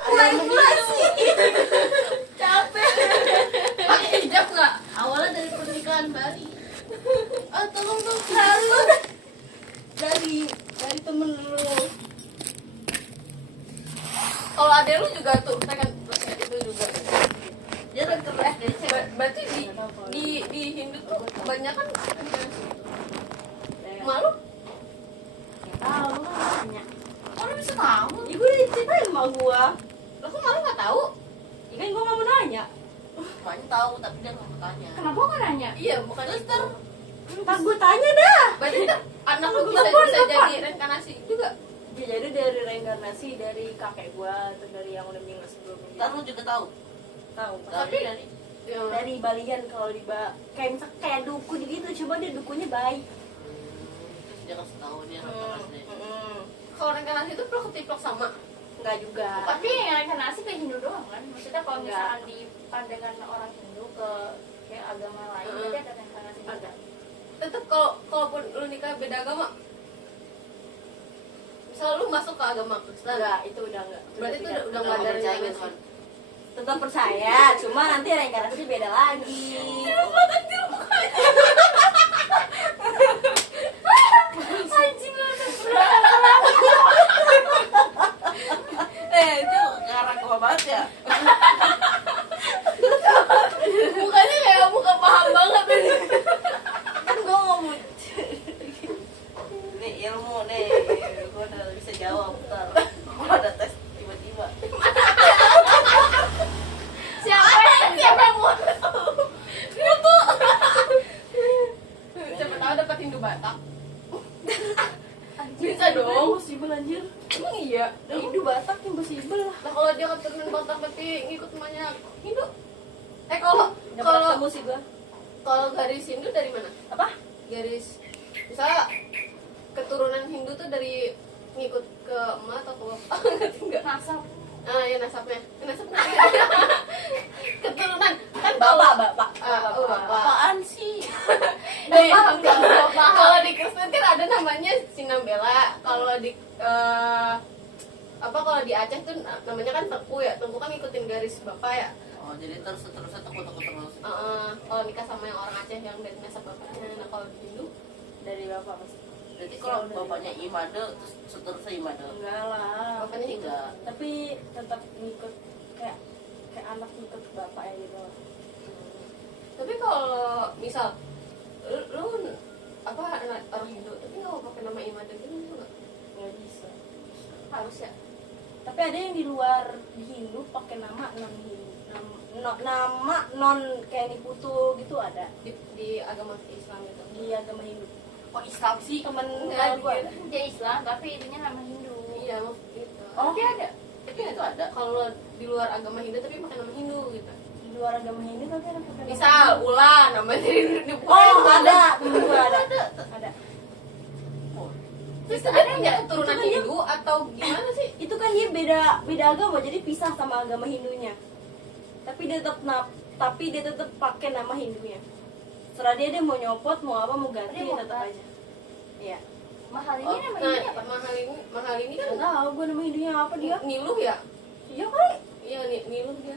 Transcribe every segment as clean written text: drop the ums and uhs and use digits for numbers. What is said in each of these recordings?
Mulai sih. Capek. Pakai hijab nggak? Awalnya dari pernikahan Bari. Ah, tolong dong. Lalu dari temen lu. Kalau adek lu juga tuh, kan itu juga. Dia kan keras dari cewek. Berarti di Hindu tuh kebanyakan malu. Tahu lu nanya. Orang bisa tahu. Ya gue diceritain sama gua. Lo kok malu nggak tahu? Ya kan gua nggak mau nanya. Makanya tahu tapi dia nggak mau tanya. Kenapa nggak nanya? Iya, bukan itu. Ntar gue tanya dah. Berarti ntar anak lu bisa Telepon, bisa telepon. jadi reinkarnasi juga. Ya, jadi dari reinkarnasi dari kakek gua atau dari yang udah meninggal sebelumnya. Ntar lu juga tahu. Tahu. Dari Dari Balian kalau kayak misal kayak dukun gitu, coba dia dukunnya baik. terus dia kasih tahu dia keras deh. Kalau reinkarnasi itu plok-tiplok sama. Enggak juga. Tapi reinkarnasi ke Hindu doang kan? Maksudnya kalau Enggak. misalkan di pandangan orang Hindu ke kayak agama lain, Hmm. berarti ada reinkarnasi juga. Ada. Tetep kalaupun lu nikah beda agama, misal lu masuk ke agama Kristen, Enggak, itu udah enggak. berarti itu udah Udah nggak ada nggak percaya reinkarnasi. gitu kan. Tetap percaya, cuma nanti reinkarnasi beda lagi. Itu ngarang gua banget ya. Mukanya kayak muka paham banget ini. Kan gua ngomong Nih ilmu nih, gua udah bisa jawab ntar. Gua ada tes tiba-tiba. Siapa yang mau itu? Siapa tahu dapat Hindu Batak. Bisa dong. possible anjir. Emang iya. Dari Hindu Batak yang possible lah. Nah kalau dia keturunan Batak berarti ngikut emaknya Hindu. Kalau Udah kalau pernah ketemu sih gua. kalau garis Hindu dari mana? Apa? Garis misalnya keturunan Hindu tuh dari ngikut ke emak atau ke bapak? Ngerti nggak? Nasab. Ah ya nasabnya. Nasabnya. Keturunan kan kalau Bapak. bapak. Apaan sih? Nih, kalau di Kristen kan ada namanya Sinambela. Kalau di kalau di Aceh tuh namanya kan Tengku ya. Tengku kan ngikutin garis bapak ya. Oh jadi terus-terusan takut terus. Kalau nikah sama yang orang Aceh yang dari nasab bapaknya. Nah kalau di Hindu Dari bapak pasti. Jadi kalau bapaknya Imade terus seterusnya Imade. Enggak lah. bapaknya Hindu. Enggak. Tapi tetap ngikut kayak anak ngikut bapaknya gitu. Tapi kalau misal lu orang Hindu tapi nggak mau pakai nama Imade gitu nggak? Nggak bisa. Harus ya. Tapi ada yang di luar di Hindu pakai nama non Hindu. Nama non kayak Niputu gitu ada Di agama Islam itu. di agama Hindu. Oh Islam sih. Temen Enggak, gua dia- ada. Dia Islam, tapi itunya nama Hindu. Iya maksud gitu. Oh, Tapi ada. Itu ada. Kalau di luar agama Hindu tapi pakai nama Hindu gitu. di luar agama Hindu tapi ada pakai nama Misal Ulan namanya di Oh, ada. Temen gua ada. Ada. Terus dia punya keturunan itu kan dia- Hindu atau gimana sih? Itu kan dia beda agama jadi pisah sama agama Hindunya. Tapi dia tetap pakai nama Hindunya. Setelah dia mau nyopot, mau apa, mau ganti, Dia ya mau tetap apa? aja. Iya. Mahal ini Oh, nama Nah, Hindunya apa? mahal ini kan Nggak tahu gue nama Hindunya apa dia. Niluh ya? Iya kali. Iya Niluh dia.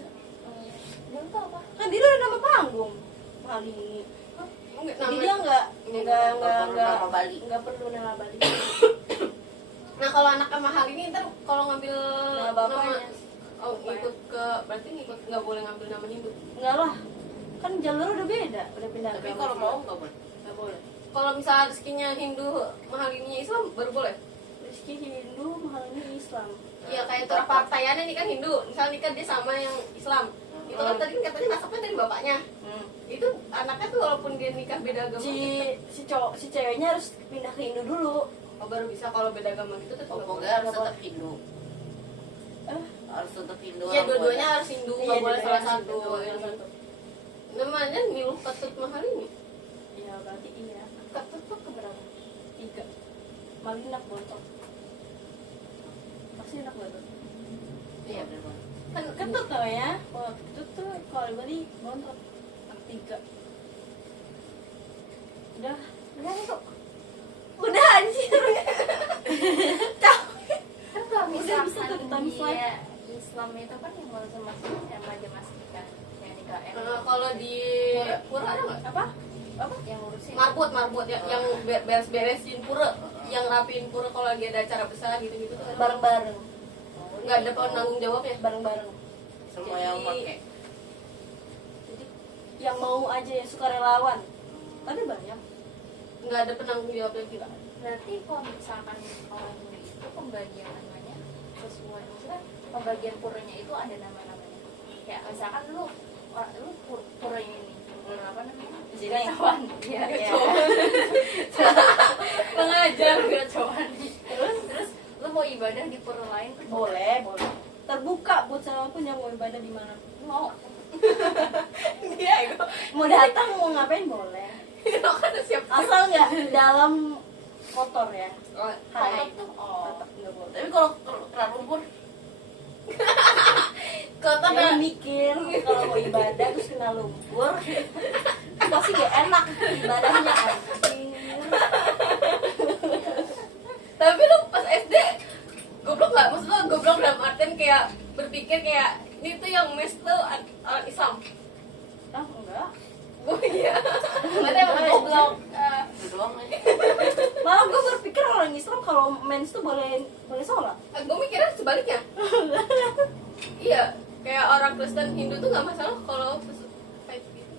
Dia tahu apa? Kan dia udah nama panggung. Malini. Enggak Jadi nama. dia nggak perlu nama Bali. nggak perlu nama Bali. Nah kalau anaknya mahal ini ntar kalau ngambil Nama bapaknya. oh ngikut ke berarti ngikut nggak boleh ngambil nama Hindu. Enggak lah. Kan jalur udah beda, udah pindah Tapi agama. kalau mau nggak boleh. nggak boleh. Kalau misalnya rezekinya Hindu mahal ininya Islam baru boleh. Rizky Hindu, Malini Islam. Iya kayak itu partaiannya nih kan Hindu. Misal nikah dia sama yang Islam. Itu kan tadi katanya nasabnya dari bapaknya. Itu anaknya tuh walaupun dia nikah beda agama. Si ceweknya harus pindah ke Hindu dulu. Oh baru bisa kalau beda agama gitu tuh. Oh pokoknya harus tetap Hindu. Eh, Harus tetap Hindu. Iya nggak dua-duanya boleh. harus Hindu, Iya, nggak boleh dua-duanya salah harus satu. Hindu, nggak boleh salah satu. Namanya Niluh Ketut Mahal ini. ya berarti iya. Ketut tuh keberapa? 3. Malini enak bontot. Pasti enak bontot. Iya. bener. Kan Ketut tau ya. Oh, ketut tuh kalau di Bali bontot. Anak 3. Udah kok. Udah anjir. Kan kalau Bisa, misalkan tuh, times dia Islam Islam itu kan yang ngurus yang mas nikah, yang nikah Kalau di pura ada nggak? apa yang ngurusin Marbot ya, yang beres-beresin pura, yang rapiin pura kalau lagi ada acara besar gitu-gitu tuh ada. Bareng-bareng. Nggak ada penanggung jawabnya. Bareng-bareng. Semua Jadi- yang pakai. Jadi yang mau aja yang suka relawan. Tapi banyak. Nggak ada penanggung jawabnya juga. berarti kalau misalkan orang Hindu itu pembagian namanya sesuai, maksudnya pembagian puranya itu ada nama-namanya. Kayak misalkan lu pura ini pura apa namanya? Di sini. Gacawan. Iya. Pengajar. Gacawan. Terus lu mau ibadah di pura lain Boleh. Terbuka buat siapapun yang mau ibadah di mana. mau. Iya, itu. Mau datang mau ngapain boleh. Itu kan udah siap. Asal nggak dalam kotor ya. Oh, Hai. tuh oh. Tetap nggak boleh. Tapi kalau kena lumpur, kotor Dia dan mikir kalau mau ibadah terus kena lumpur pasti gak enak ibadahnya anjing. tapi lu pas SD goblok nggak? Maksud lu goblok dalam artian kayak berpikir kayak ini tuh yang mes tuh orang Islam. Ah enggak. Oh iya. Berarti emang goblok. itu doang aja. Malah gue berpikir orang Islam kalau mens tuh boleh sholat. Gue mikirnya sebaliknya. Iya, kayak orang Kristen Hindu tuh nggak masalah kalau kayak gitu.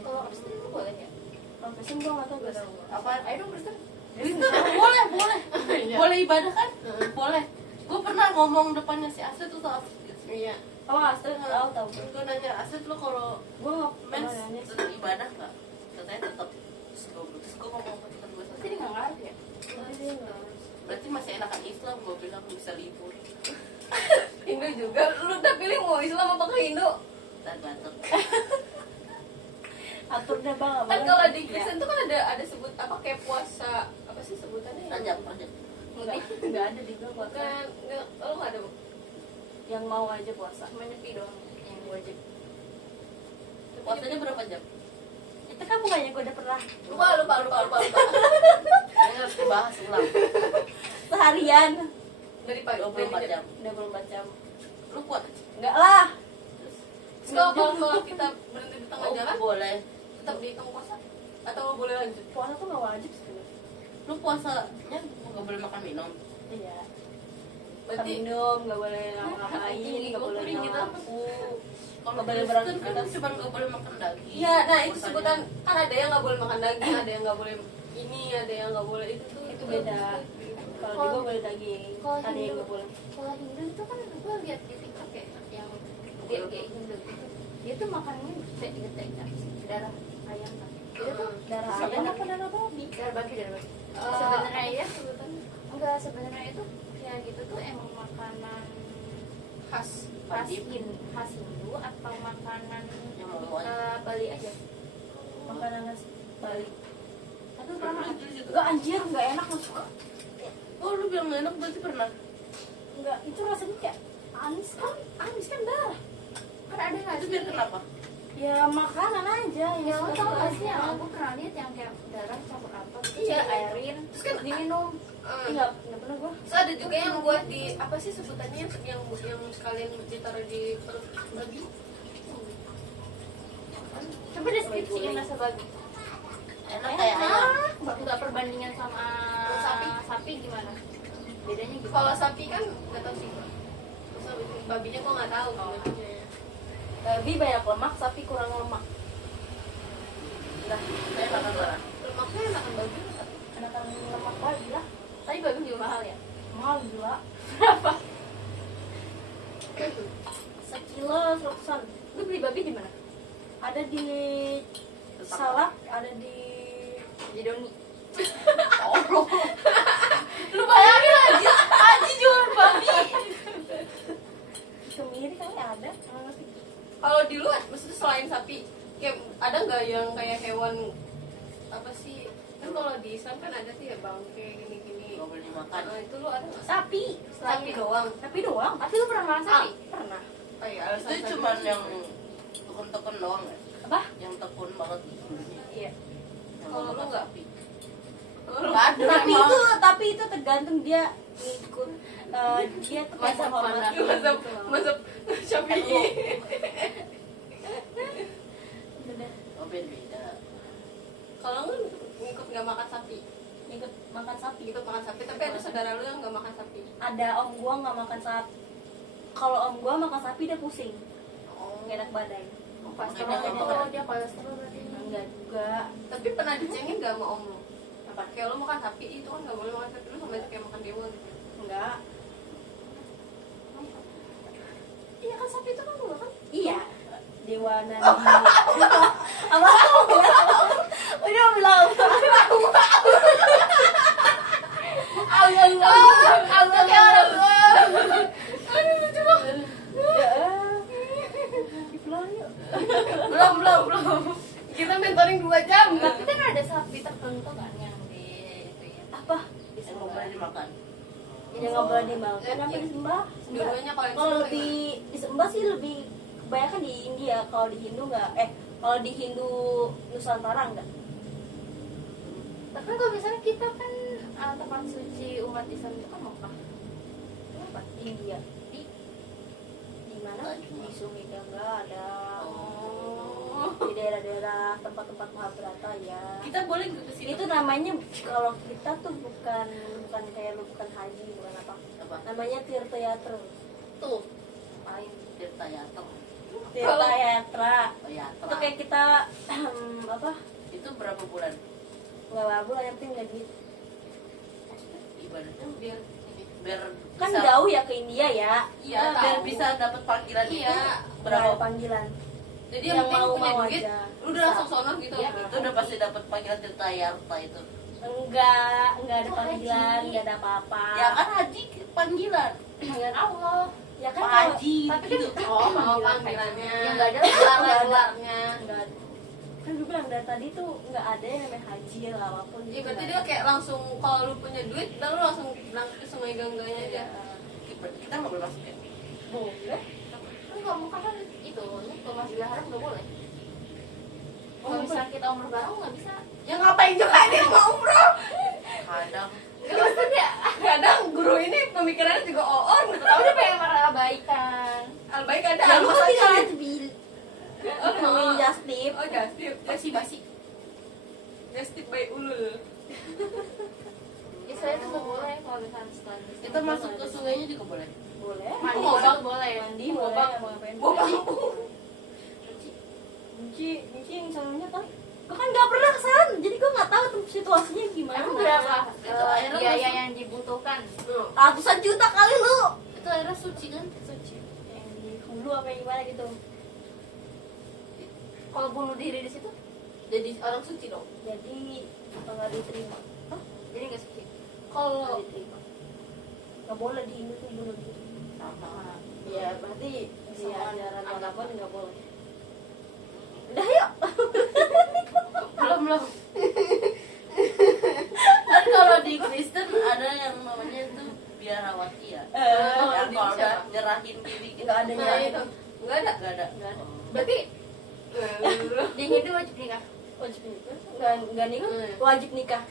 Kalau Kristen itu boleh ya? Kalau Kristen gue nggak tahu guys. Apa? Ayo dong Kristen. Itu boleh. Iya. Boleh ibadah kan? Heeh. Boleh. Gue pernah ngomong depannya si Aset tuh soal Iya. Oh Astrid tahu. gue nanya Aset lo kalau Gue nggak pernah mens nanya sih. tetap ibadah nggak? Katanya tetap. Terus gue ngomong ke temen gue Jadi nggak ngerti ya? berarti masih enakan Islam, gue bilang bisa libur. Hindu juga. Lu udah pilih mau Islam apa ke Hindu? Dan batuk. Atur deh bang. Kan kalau di Kristen tuh kan ada sebut apa kayak puasa apa sih sebutannya? Rajab. Nggak ada di gue puasa. Bukan, nggak, lu nggak ada. Yang mau aja puasa. Cuma nyepi doang yang wajib. Puasanya berapa jam? Itu kan bukannya gue udah pernah Lupa. Ini harus dibahas ulang. seharian Dari pagi 24 jam. 24 jam. Lu kuat? Enggak lah. Kalau kita berhenti di tengah Oh, jalan boleh. tetap dihitung puasa atau lu boleh lanjut? Puasa tuh nggak wajib sebenarnya. Lu puasanya nggak boleh makan minum. Iya. Berarti Minum nggak boleh ngapain, nggak boleh Gue kita lampu. kalau Nggak boleh Kristen kan beraktivitas. cuma nggak boleh makan daging. iya, nah itu Puasanya. sebutan kan ada yang nggak boleh makan daging, ada yang nggak boleh ini, ada yang nggak boleh itu tuh. Itu beda. Kalau di gue boleh daging, Kalau ada yang Hindu- nggak boleh. Kalau Hindu itu kan gue lihat di TikTok ya, yang dia kayak Hindu gitu. Dia tuh makannya gede kan, darah ayam kan. Dia tuh Darah Siapa? ayam apa darah babi? darah babi. Sebenarnya ya sebutannya enggak, sebenarnya itu kayak gitu tuh emang makanan khas. khas Wajib. khas Hindu atau makanan Yang mau aja. Bali aja. Makanan khas Bali. Tapi pernah Lu juga. Enggak anjir, nggak enak nggak suka. Oh lu bilang nggak enak berarti pernah. Enggak, itu rasanya kayak amis kan darah. kan ada nggak Itu sih? biar kenapa? Ya makanan aja yang Ya lo suka tau suka. gak sih yang aku pernah lihat yang kayak darah campur apa? Iya. Airin, terus kan diminum. Enggak pernah gue. Terus ada juga yang buat di apa sih sebutannya yang kalian ditaruh di perut babi? Coba deskripsiin rasa babi. Enak kayak ayam. Enggak perbandingan sama Sapi. sapi gimana? Bedanya gimana? Kalau sapi kan nggak tahu sih. Terus habis itu babinya kok nggak tahu gimana. Babi banyak lemak, sapi kurang lemak. Nah, saya makan barang. Lemaknya enakan babi atau sapi? Enakan lemak babi lah. Tapi babi juga mahal ya? Mahal gila. Berapa? Sekilo 100-an. Lu beli babi di mana? Ada di Salak, ada di Jedoni. Lu bayangin aja, Haji jual babi. Kemiri kali ada. Nggak ngerti. Kalau di luar, maksudnya selain sapi, kayak ada nggak yang kayak hewan apa sih? Kan kalau di Islam kan ada sih ya bangke gini-gini. Nggak boleh dimakan. Nah, itu lu ada nggak? Sapi. Sapi doang. Sapi doang. Tapi lu pernah makan sapi? Pernah. Oh iya, alasan Itu sapi. cuma yang tekun-tekun doang ya? Apa? Yang tekun banget bulunya. Iya. Yang Kalau nggak lu makan nggak? sapi. Oh, lu- Nggak ada Tapi emang. itu tergantung dia ngikut. dia tuh kayak Mazhab mana? menghormati Mazhab gitu loh. mazhab Syafi'i. Udah Oh, beda. Kalau lu ngikut nggak makan sapi, ikut makan sapi. ikut makan sapi, tapi ada saudara lu yang nggak makan sapi. Ada om gua nggak makan sapi. Kalau om gua makan sapi dia pusing, nggak enak badan. Kolesterol Beda, itu beda. dia kolesterol berarti. Enggak juga. Tapi pernah dicengin nggak sama om lu? Apa? Kayak lu makan sapi itu kan nggak boleh makan sapi, lu sama aja kayak makan dewa gitu. Enggak. Iya kan sapi itu kan lu kan? Iya. Dewa Nadi. Apa? Udah bilang. Belum. Kita mentoring 2 jam. Tapi kan ada sapi tertentu kan yang di itu ya. Apa? Yang nggak boleh dimakan. Yang nggak boleh dimakan apa disembah? Dua-duanya kalau Kalau lebih disembah sih lebih kebanyakan di India. Kalau di Hindu nggak. Kalau di Hindu Nusantara nggak. Tapi kalau misalnya kita kan tempat suci umat Islam itu kan Mekah. Kenapa? India. Di mana? Di Sungai Gangga ada. Di daerah-daerah tempat-tempat Mahabharata ya. kita boleh ke sini. Itu namanya kalau kita tuh bukan kayak lu bukan haji bukan apa. Apa? Namanya Tirta Yatra. tuh. Lain. Tirta Yatra. Tirta Yatra. Oh, Yatra. Itu kayak kita apa? Itu berapa bulan Nggak labu lah yang penting nggak duit. ibadahnya? Biar Biar Kan bisa, jauh ya ke India ya. iya biar tahu. bisa dapat panggilan Iya. itu Berapa berapa? panggilan? Jadi Yang yang penting punya mau duit, aja. lu udah langsung sono gitu. Iya. Itu udah pasti dapat panggilan Tirta Yatra itu. Enggak ada Itu panggilan, haji. enggak ada apa-apa. Ya kan haji panggilan. Dengan Allah. Ya kan Pak kalau- Haji Tapi kan gitu. Oh, panggilannya. Yang nggak ada gelar-gelarnya. enggak ada. Kan gue bilang dari tadi tuh enggak ada yang namanya haji ya apapun. Iya berarti dia kayak langsung kalau lu punya duit, dan lu langsung berangkat ke Sungai Gangganya aja. Kita nggak boleh masuk ya? Boleh. Kan kalau Mekah kan itu, kalau Masjidil Haram nggak boleh. Kalau misalnya kita umroh bareng nggak bisa. Ya ngapain juga dia mau umroh? Kadang Nggak maksudnya. Kadang guru ini pemikirannya juga on. Tapi dia pengen merabaikan. Albaik ada. Ya lu kan Albaik tinggal ada. lihat bil. Oh, Ngomongin just tip. Oh, Justip. basi-basi. Justip by Ulul. Israel itu nggak boleh kalau misalnya setelah Kita masuk ke sungainya juga boleh. Boleh. mandi Oh, banget boleh. Mandi Mau boleh. bang. Mau ngapain? Gua mampu. Benci yang soalnya kan gue kan nggak pernah san, jadi gue nggak tahu tuh situasinya gimana. Emang berapa? Itu airnya Biaya masuk. yang dibutuhkan. Ratusan juta kali lu. Itu airnya suci kan? Suci. Yang di hulu apa yang gimana gitu. Kalau bunuh diri di situ, Jadi orang suci dong. Jadi nggak diterima. Hah? jadi nggak suci. Nggak Kalau diterima. Nggak boleh di Hindu tuh bunuh diri. Sama. Ya berarti di Sama ajaran agama. agama nggak boleh. Udah yuk. Belum. Kan kalau di Kristen ada yang namanya itu biarawati ya. Yang di kalau udah siapa? nyerahin diri gitu. Nggak ada nah nyerahin. itu nggak ada. Nggak ada. Nggak ada. Berarti Di Hindu wajib nikah. Wajib nikah? Nggak nikah? Wajib nikah.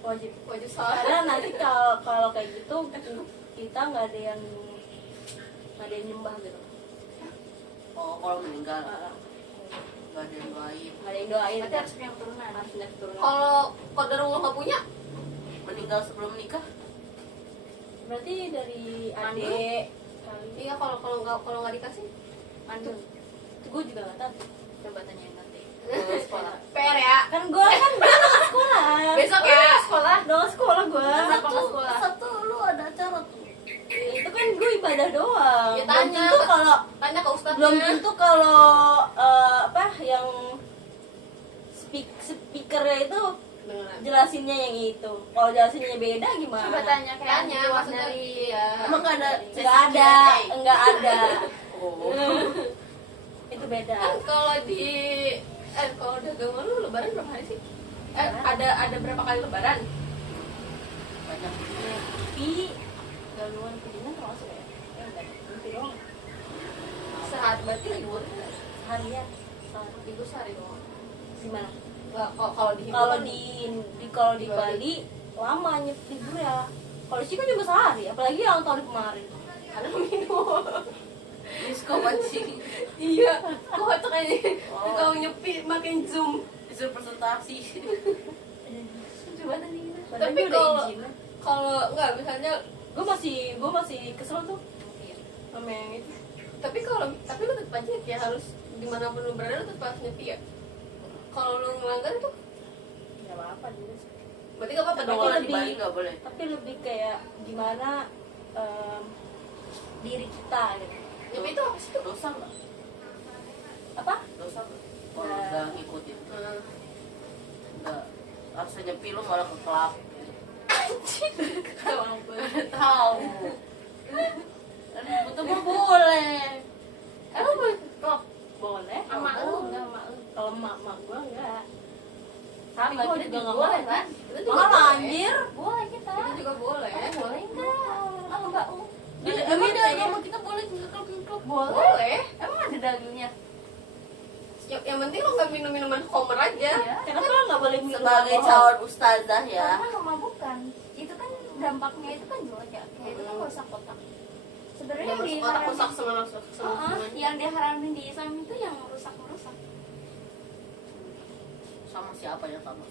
Wajib. wajib salah. Karena nanti kalau kayak gitu kita nggak ada yang nyembah gitu. Oh, kalau meninggal Nggak nggak ada yang doain. ada yang doain. Berarti harus punya keturunan. harus punya keturunan. Kalau qadarullah nggak punya, Meninggal sebelum nikah? Berarti dari Mandul? adik kali. iya kalau nggak dikasih Mandul. Itu gue juga nggak tahu. Coba tanyain nanti. Sekolah. PR ya. Kan gue kan nggak sekolah. Besok ya. Sekolah. Nggak sekolah gue. Kenapa nggak sekolah? Satu lu ada acara tuh. Itu kan gue ibadah doang. Ya, Belum tanya. tentu kalau Tanya ke ustadznya. belum tentu kalau apa yang speakernya itu Beneran. jelasinnya yang itu. Kalau jelasinnya beda gimana? Coba tanya kayak Tanya di luar maksudnya dari iya. Emang nggak ada sesi Nggak ada, Q&A? nggak ada. Oh. Itu beda. Kan kalau di kalau di agama lu lebaran berapa hari sih? Ada berapa kali lebaran? Banyak. Tapi gangguan kedinginan termasuk ya? Ya enggak, itu doang. Sehari berarti libur. Harian. Itu sehari doang. Gimana? Nggak, kalau di Hindu Kalau kan kalau di Bali. Bali lama libur ya. Polisi kan cuma sehari, apalagi yang tahun kemarin. Karena minum. Diskon mancing. Iya, kocak aja. Oh. Kalau nyepi makin zoom. Disuruh presentasi. Coba tadi. Padahal Tapi dia udah kalau izin. enggak misalnya gue masih kesel tuh sama yang itu. tapi lu tetap aja kayak harus dimanapun lu berada lu tetap harus nyepi ya. Kalau lu ngelanggar itu Nggak apa-apa juga sih. berarti gak apa-apa Tapi dong. Kalau di lebih- Bali nggak boleh. Tapi lebih kayak gimana diri kita gitu. Nyepi itu apa sih tuh? Dosa nggak? Apa? Dosa nggak? Kalau Nah. udah ngikutin, Hmm. nggak harusnya nyepi lu malah ke klub. Kalau apa? Tahu. Kan butuh mah boleh. Emang boleh klub? Boleh. Sama lu? Enggak sama lu. Kalau emak gue enggak. Tapi Sama gua kita juga juga nggak boleh mau. kan? Itu juga Malah boleh. anjir. Boleh kita. Itu juga boleh. Boleh enggak? Oh enggak, Emang di agama kita boleh ke klub? Boleh. Emang ada dalilnya? Yang penting lu nggak minum minuman homer aja. Iya. Kenapa lo nggak boleh minum Sebagai alkohol? calon ustazah ya. Karena memabukkan. Itu kan dampaknya itu kan jelek ya. Kayak itu kan rusak otak. Sebenarnya Yang yang masuk otak rusak semua semuanya. yang diharamin di Islam itu yang merusak. Sama siapa ya sama?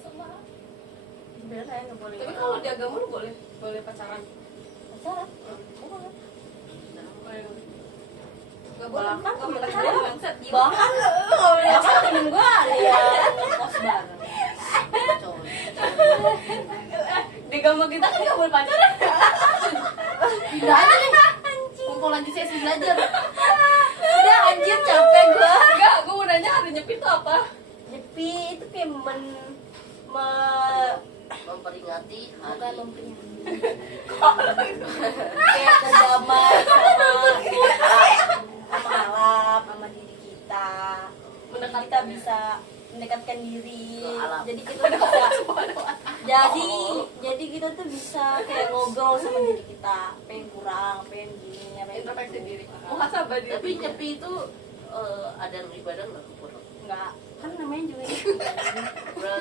Bener saya nggak boleh. Tapi kalau di agama lu boleh pacaran. pacaran. Boleh. Nggak boleh. Bahkan Nggak boleh temen pacaran. gue, Bangsat. bahkan temen gue ya kos bareng. Cowok. Di agama kita kan nggak boleh pacaran. Pindah aja nih. Mumpung lagi sesi belajar. Udah anjir capek gue. Enggak, gue mau nanya hari nyepi itu apa? Nyepi itu kayak Memperingati bukan hari. memperingati. Kayak berdamai sama alam, sama diri kita. Kita bisa mendekatkan diri. Ke alam. Jadi kita bisa jadi kita tuh bisa kayak ngobrol sama diri kita. Apa yang kurang, apa yang gini, apa yang Introspeksi gitu. diri. Muhasabah diri. Tapi nyepi itu ada yang ibadah nggak ke pura? Enggak, kan namanya juga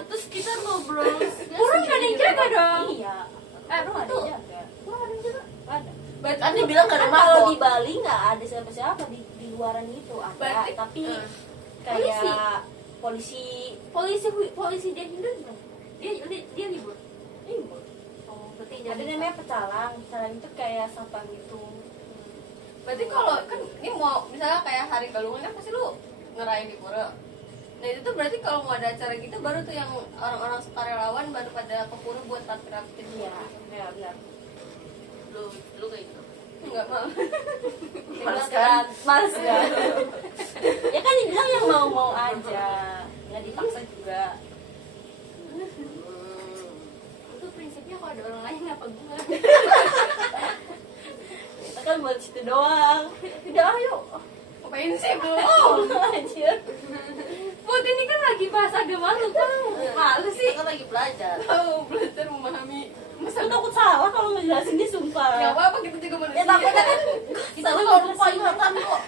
Terus kita ngobrol. Kurang ada yang jaga dong. Iya. Lu ada ada yang ya? jaga. Kurang ada yang jaga. Ada. Kan dia bilang nggak ada Kan kalau mabok. di Bali nggak ada siapa-siapa di luaran itu ada, Berarti, tapi Polisi. kayak polisi polisi dia Hindu gimana? Dia libur. libur. Oh, berarti Ada jadi namanya pecalang itu kayak satpam gitu. Berarti kalau kan ini mau misalnya kayak hari galungan kan pasti lu ngerayain di pura. Nah itu tuh berarti kalau mau ada acara gitu baru tuh yang orang-orang sukarelawan baru pada ke pura buat raktir-raktir. Iya, ya benar. Lu kayak gitu. Enggak mau. Males kan? Males kan? Ya kan dibilang yang mau-mau aja, nggak dipaksa juga. itu prinsipnya kalau ada orang lain ngapa gua? Kita kan buat situ doang. Tidak ayo. Ngapain sih belum? Anjir. Buat ini kan lagi bahas agama lu kan. Malu sih. Kita kan lagi belajar. Tahu belajar memahami. Aku takut salah kalau ngejelasin dia sumpah. Nggak apa-apa kita juga manusia. Ya takutnya kan Kita tuh kalau lupa ingatan kok.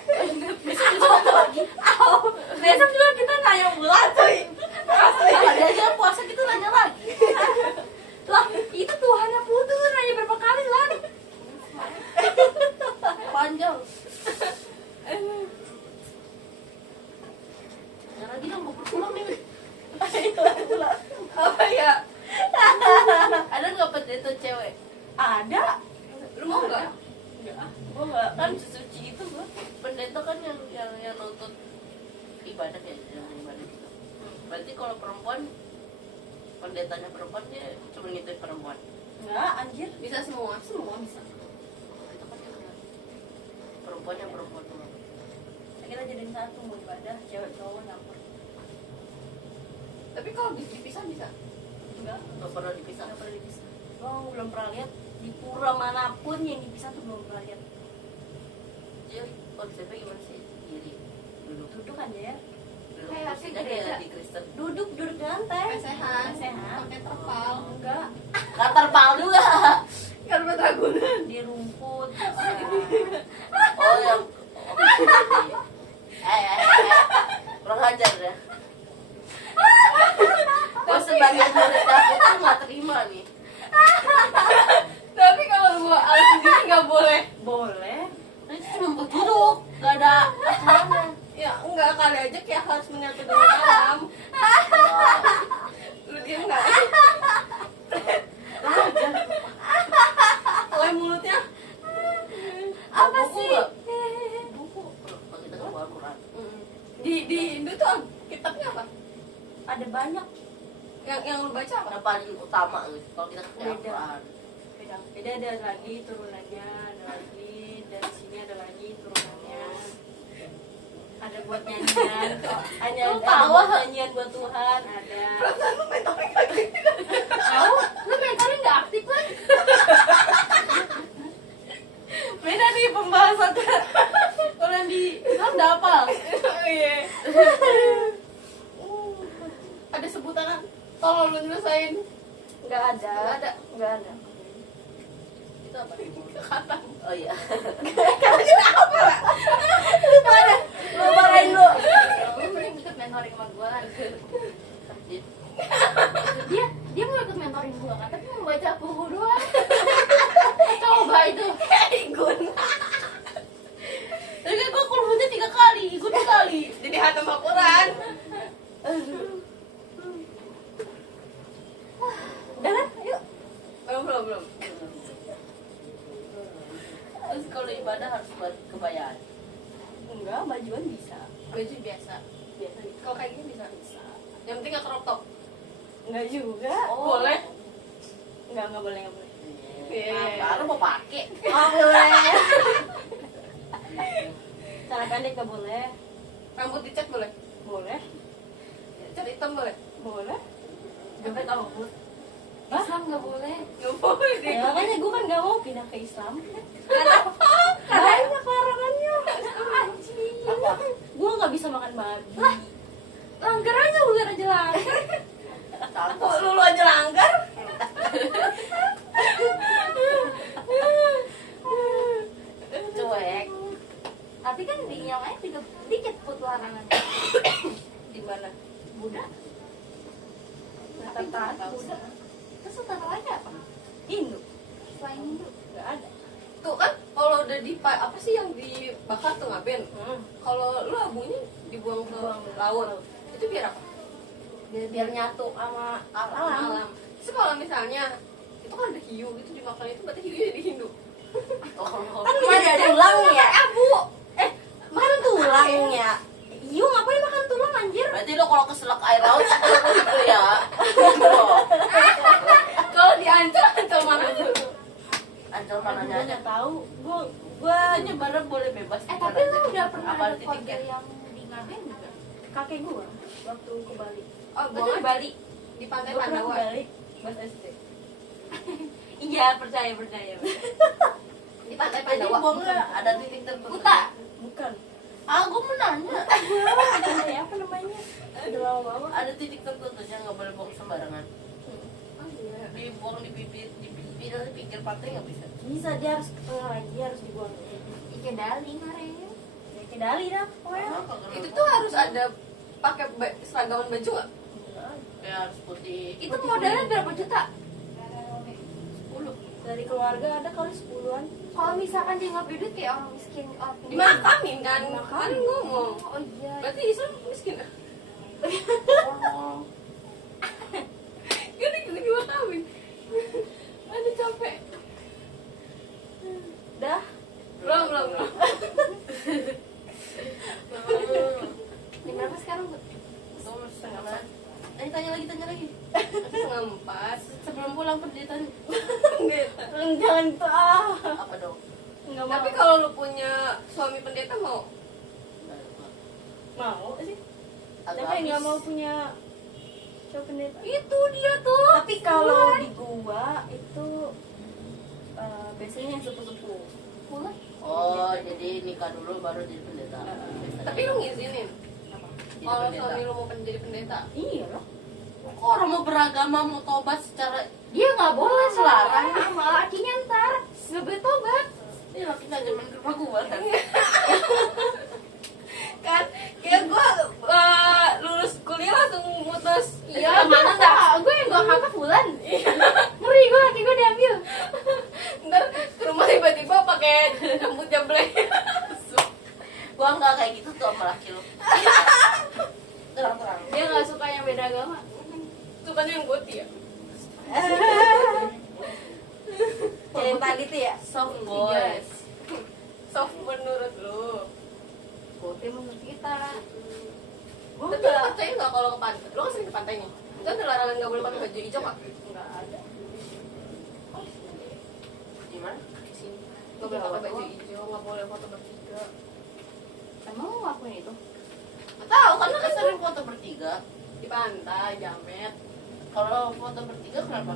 besok juga kita nanya bulan cuy. Kalau diajar puasa kita nanya lagi. Lah, itu Tuhannya putus nanya berapa kali lah. Panjang. Ya lagi dong mau pulang nih. Apa ya? Ada nggak pendeta cewek? Ada. Lu mau nggak? Gue nggak Kan suci itu gua. Pendeta kan yang nutut ibadah ya, yang ibadah gitu. Berarti kalau perempuan pendetanya perempuan dia cuma ngikutin perempuan. nggak anjir. Bisa semua bisa. Itu kan dia kena. Perempuan yang perempuan doang. Kita jadiin satu mau ibadah cewek cowok nyampur. Tapi kalau dipisah bisa. Enggak. Nggak pernah dipisah. Nggak pernah dipisah. Oh belum pernah lihat di pura manapun yang dipisah tuh belum pernah lihat. Dia konsepnya gimana sih? Diri duduk. Duduk aja ya. Duduk. Kayak Maksudnya gereja. kayak di Kristen. Duduk di lantai. Lesehan. Lesehan. Pakai terpal. Enggak. Kantor pal juga. Karena Ragunan. Di rumput. Oh yang kurang ajar ya. Oh sebagai murid aku tuh nggak terima nih. Tapi kalau boleh. Nah, itu cuma buat duduk, gak ada apa-apa. Ya enggak, kali aja kayak harus menyatu dengan alam. Lu diam nggak? Oleh mulutnya. Apa Buku sih? nggak? Buku. Kalau kita kan bawa Al-Quran. Di Hindu tuh kitabnya apa? Ada banyak. Yang lu baca apa? Yang paling utama gitu. Kalau kita kan Beda. Al-Quran. Beda ada lagi turunannya, ada lagi dari sini ada lagi turunannya. Ada buat nyanyian, hanya Lu ada tahu? buat nyanyian buat Tuhan, ada. Lu mentoring lagi. Tahu? Lu mentoring nggak aktif kan? Beda nih pembahasannya. Kalau yang di Islam udah hafal. Iya. Ada sebutan apa? Tolong lu nyelesain. Nggak ada. Nggak ada. Nggak ada. Itu apa? Kata. Oh iya. Lu marahin lu. Lu mending ikut mentoring sama gua kan. Di- Dia mau ikut mentoring gua kan, tapi mau baca buku doang. Coba itu. Igun. Tapi kan gue kulumnya 3 kali, gue 2 kali. Jadi hatam Al-Quran. Udah kan? Yuk. Belum. Terus kalau ibadah harus buat kebayaan. Enggak, bajuan bisa. Baju biasa. Biasa gitu. Kalau kayak gini bisa. Yang penting nggak crop top. Enggak juga. Boleh. Enggak boleh, enggak boleh. Iya. Baru mau pakai. Oh, boleh. Cara pendek enggak boleh. Rambut dicat boleh. Boleh. Cat hitam boleh. Boleh. Joget sama put. Islam nggak boleh. Nggak boleh deh. Ya, makanya gue kan gak mau pindah ke Islam. Kenapa? Banyak larangannya. Anjing. Gue gak bisa makan babi. Langgar aja, ular aja langgar. Kok lu aja langgar? Cuek. Tapi kan di yang lain dikit put larangannya. Di mana? Buddha. Tapi tahu. Buddha. Terus utara lagi apa? Hindu. Selain Hindu. Gak ada. Tuh kan kalau udah apa sih yang dibakar tuh ngaben? Kalau lu abunya dibuang ke Buang ke laut. laut. Itu biar apa? Biar nyatu sama alam. Alam. Terus kalau misalnya itu kan ada hiu gitu dimakan itu berarti hiu jadi Hindu. Oh, Kan ada tulangnya. Abu. Makan tulangnya. Hiu ngapain makan tulang anjir? berarti lo kalau keselak air laut gitu ya. Kalau diancam mana dulu? Ancol Gue mananya aja. gak tahu. Gue Itu nyebarnya boleh bebas. Tapi lu udah pernah Apa ada titiknya? keluarga yang di Ngaben juga? kakek gue waktu ke Bali. Oh, Itu di Bali. di pantai Gue pernah ke Pandawa. Bali pas SD. Iya percaya. Di pantai Jadi Pandawa. buangnya ada titik tertentu. Kuta. Bukan. Ah, gue mau nanya. Pantai apa namanya? Udah lama banget. Ada titik tertentunya nggak boleh buang sembarangan. Oh iya. Dibuang di bibir, di pinggir pantai nggak bisa. Bisa, dia harus ke tengah lagi, harus dibuang. Ike Dali kemarin. Ya ke Dali dah pokoknya. Itu tuh harus ada pakai seragaman baju nggak? Ya harus putih. Itu modalnya berapa juta? 10. Dari keluarga ada kali 10-an. Kalau misalkan dia nggak duit kayak orang miskin, orang pinggir. Dimakamin kan? Dimakamin. Kan ngomong. Oh iya. Berarti Islam miskin. Oh, Kan juga dimakamin. Aduh capek. Dah. Belum. Jam berapa sekarang, Bu? itu setengah empat. Tanya lagi. Setengah 4. Sebelum pulang pendidikan Jangan itu apa dong? Enggak mau. Tapi kalau lu punya suami pendeta mau? mau sih. Tapi Agamis. enggak mau punya cowok pendeta. Itu dia tuh. Tapi kalau di gua itu biasanya yang sepuh-sepuh. Pulang. Oh, jadi nikah dulu baru jadi pendeta. Biasanya. Tapi lu ngizinin Jadi kalau pendeta. suami lu mau jadi pendeta. Iya loh. Kok orang mau beragama mau tobat secara Dia nggak boleh selarang sama lakinya ntar. Nggak boleh tobat. ini laki nggak zaman ke rumah gua kan? Kan kayak gua lulus kuliah langsung mutus. Iya, mana nggak? Gue yang gue kakak bulan. Ngeri gue, laki gue diambil. Ntar ke rumah tiba-tiba pakai rambut jable. Gua nggak kayak gitu tuh sama laki lu. Terang-terang. Dia nggak suka yang beda agama. Sukanya yang goti ya. Kayak yang tadi tuh ya. Soft boy. Soft menurut lu. Kote menurut kita. Gue Tapi lu percaya nggak kalau ke pantai? Lu kan sering ke pantainya. Itu ada larangan nggak boleh pakai baju hijau nggak? Nggak ada. Gimana? Nggak boleh pakai baju hijau, nggak boleh foto bertiga. Emang lo ngelakuin itu? Nggak tahu Karena karena kan sering foto bertiga. di pantai, jamet. Kalau foto bertiga kenapa?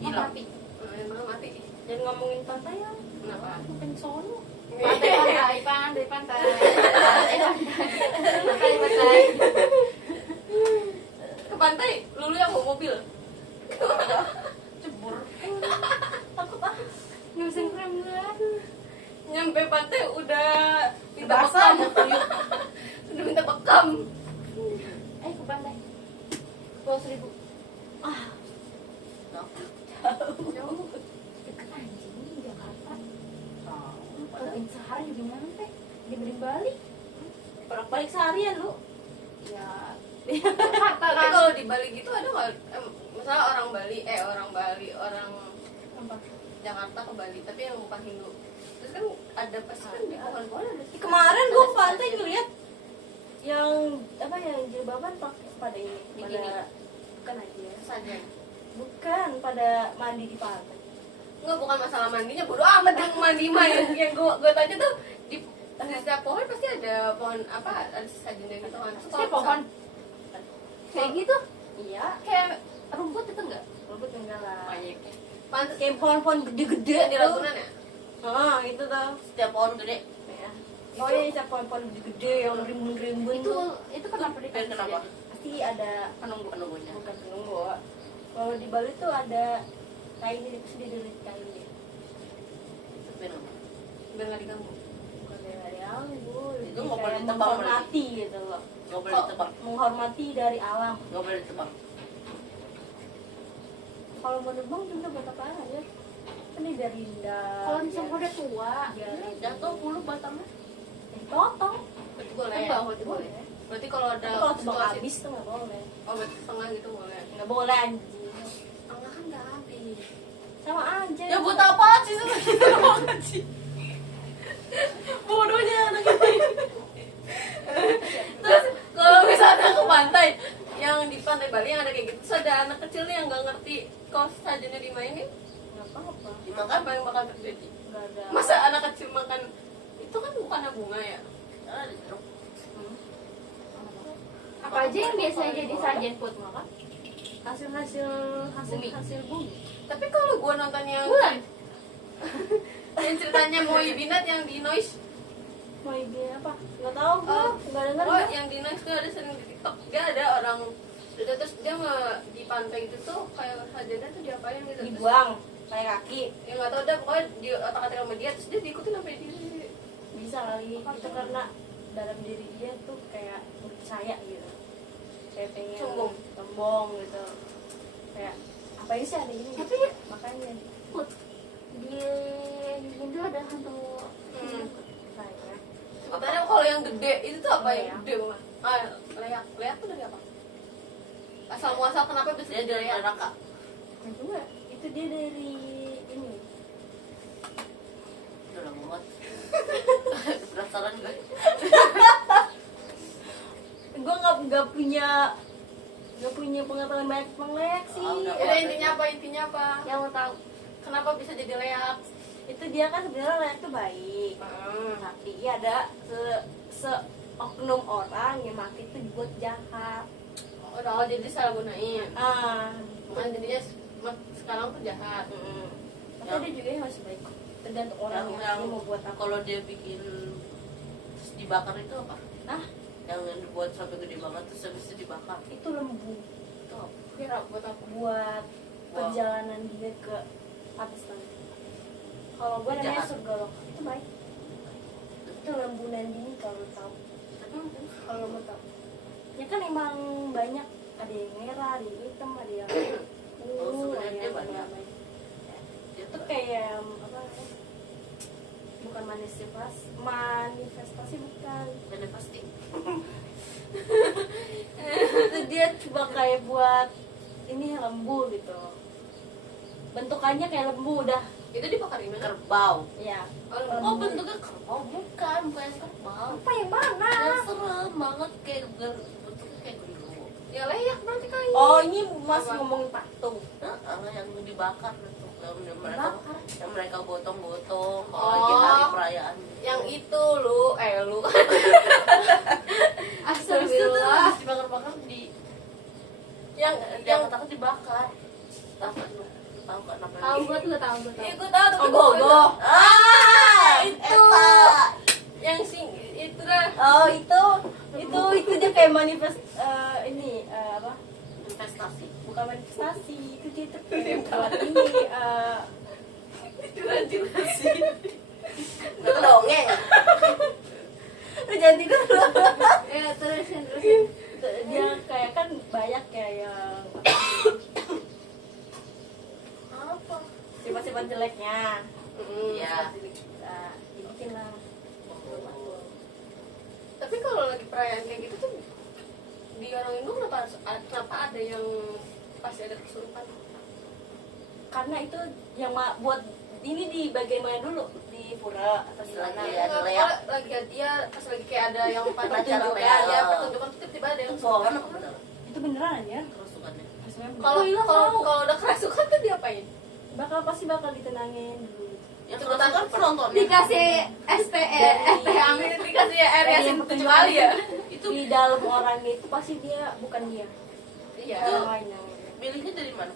Hilang. Mati. Emang mati. jangan ngomongin pantai ya. Kenapa? Bukan sono. Pantai, pantai, pantai. Pantai, pantai. Ke pantai, lulu yang bawa mobil. Cebur. Takut ah. Nggak bisa ngerem. Nyampe pantai udah minta Basah. bekam. Udah minta bekam. Ayo ke pantai. Pulau Seribu. Jauh. Deket anjing di Jakarta. Tahu. Kalian sehari juga nyampe. Dibeli Bali. Bolak-balik seharian lu. Ya. Jakarta Tapi kan. kalau di Bali gitu ada nggak? Misalnya orang orang Apa? Jakarta ke Bali, tapi yang bukan Hindu. Terus kan ada pasti kan di pohon-pohon ada. Kemarin gue ke pantai ngeliat yang apa yang jilbaban pakai pada ini Bikini. pada bukan aja Saja. bukan pada mandi di pantai. Enggak, bukan masalah mandinya, bodo amat yang mandi mah yang gue tanya tuh di setiap pohon pasti ada pohon apa, ada sesajennya gitu kan. Terus Pasti kalau pohon. Kayak gitu. Iya, Kayak rumput itu enggak? rumput enggak lah. Banyaknya. pantas Kayak pohon-pohon gede-gede di tuh. Ragunan ya. Ah, itu tuh. Setiap pohon gede. Ya. Oh iya, siapa pohon-pohon gede-gede yang rimbun-rimbun Itu kenapa dikasih Kenapa? jadi? pasti ada Penunggunya. bukan penunggu. Kalau di Bali tuh ada kainnya itu sendiri dari kainnya. Tapi nama. Biar nggak diganggu. Bukan dari anggur. Itu nggak boleh ditebang menghormati gitu loh. Nggak boleh ditebang. Menghormati dari alam. Nggak boleh ditebang. Kalau mau nebang juga buat apa aja? Kan ini dari indah. Kalau misalnya udah tua, Jatuh bulu batangnya. potong. Berarti boleh. kan Ya? berarti boleh. Berarti kalau ada Tapi kalau tebang situasi- habis tuh nggak boleh. Oh, berarti setengah gitu boleh. Nggak boleh anjing. Setengah kan nggak habis. Sama aja. Ya buat apa sih sama kita banget sih? Bodohnya anak ini. Terus kalau misalnya ke pantai yang di pantai Bali yang ada kayak gitu, terus ada anak kecil nih yang nggak ngerti kalau sajennya dimainin, Nggak apa-apa. Dimakan. apa yang bakal terjadi? Nggak ada. Masa anak kecil makan itu kan bukannya bunga ya? Karena ada jeruk. Apa aja yang biasanya jadi sajian buat makan? hasil Bumi. hasil bumi. Tapi kalau gua nonton yang Bulan. yang ceritanya Moi Binat yang di Noise, Mau ini apa? Nggak tahu gua. Oh. Nggak dengar. oh gua. yang di Noise tuh ada sering di TikTok, dia ada orang terus dia di pantai itu tuh kayak sajennya tuh diapain gitu. Terus- Dibuang pakai kaki. ya nggak tahu deh, pokoknya di otak-atik sama dia, terus dia diikutin sampai di Bisa kali itu karena dalam diri dia tuh kayak percaya gitu. Kayak pengen sombong gitu. Kayak apa sih ada ini? Tapi makanya di Hindu ada hantu. saya Sebenarnya kalau yang gede itu tuh apa yang Leak. gede banget? Leak tuh dari apa? Asal muasal kenapa bisa Dia jadi dari leak? neraka. juga itu dia dari ini. Udah lama banget. Penasaran gue. Gue nggak punya pengetahuan banyak tentang leak sih. Ah, udah. Udah intinya apa? Yang lo tahu Kenapa bisa jadi leak? itu dia kan sebenarnya leak tuh baik. Tapi ada seoknum orang yang mati itu buat jahat. Oh, jadi salah gunain. Bukan Jadinya sekarang tuh jahat. Tapi ada juga yang masih baik. Tergantung orang Yang yang mau buat apa. kalau dia bikin terus dibakar itu apa? Nah, Yang dibuat sampai gede banget terus habis itu dibakar. itu lembu Itu apa? Kira buat apa? buat perjalanan dia ke atas tanah. Kalau gue namanya Jahat. surga loka itu baik. Itu lembu Nandini kalau lo tahu. Kalau lo mau tahu. Ya kan emang banyak, ada yang merah, ada yang hitam, ada yang Oh, sebenarnya ada dia yang banyak. Ya. Dia Itu tuh kayak apa namanya? bukan manifestasi bukan. Bener pasti. Itu dia coba kayak buat ini lembu gitu, bentukannya kayak lembu udah. Itu dibakar di mana? Kerbau. Ya, Oh bentuknya kerbau, bukan yang kerbau. apa yang mana? Yang serem banget kayak bentuknya kayak genderuwo. Ya layak berarti kali. Oh, ini masih Apa? ngomongin patung. Yang dibakar itu, mereka Dibakar? yang mereka gotong-gotong kalau Oh. lagi hari perayaan. Yang itu lu Astagfirullah. Astagfirullah. Dibakar-bakar di yang yang takut dibakar. Tahu kan lu? Tahu kan apa Tahu yang gue tuh tahu gue tahu. Iya gue tahu tapi Ogoh-ogoh. itu yang sing itu dah. Oh, itu dia kayak manifest ini apa? investasi. Bukan manifestasi, itu dia tuh kayak buat ini Itu dongeng. lu jangan tidur lu. Ya terusin terusin. Dia kayak kan banyak ya yang Apa? sifat-sifat jeleknya. Iya. Nah, dibikin lah. Tapi kalau lagi perayaan kayak gitu tuh di orang Indo kenapa ada yang pasti ada kesurupan? Karena itu yang buat ini di bagian mana dulu, di pura atau di mana? Iya, ada Nggak, leak. lagi dia pas lagi kayak ada yang Acara pertunjukan leak. ya pertunjukan tuh tiba-tiba ada yang Bohongan kesurupan. apa bener? Itu beneran ya? Kerusukannya. Kalau udah kerasukan tuh diapain? pasti bakal ditenangin dulu. Yang kerusukan penontonnya. Dikasih STE, STE amin. Dikasih air Yang yasin petunjuk 7 kali ya? Itu Di dalam orang itu pasti dia bukan dia. Iya. Orang lain yang milihnya dari mana?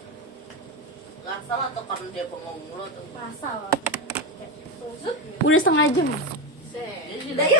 Ngasal atau karena dia bengong mulu atau masal. Udah 1/2 jam.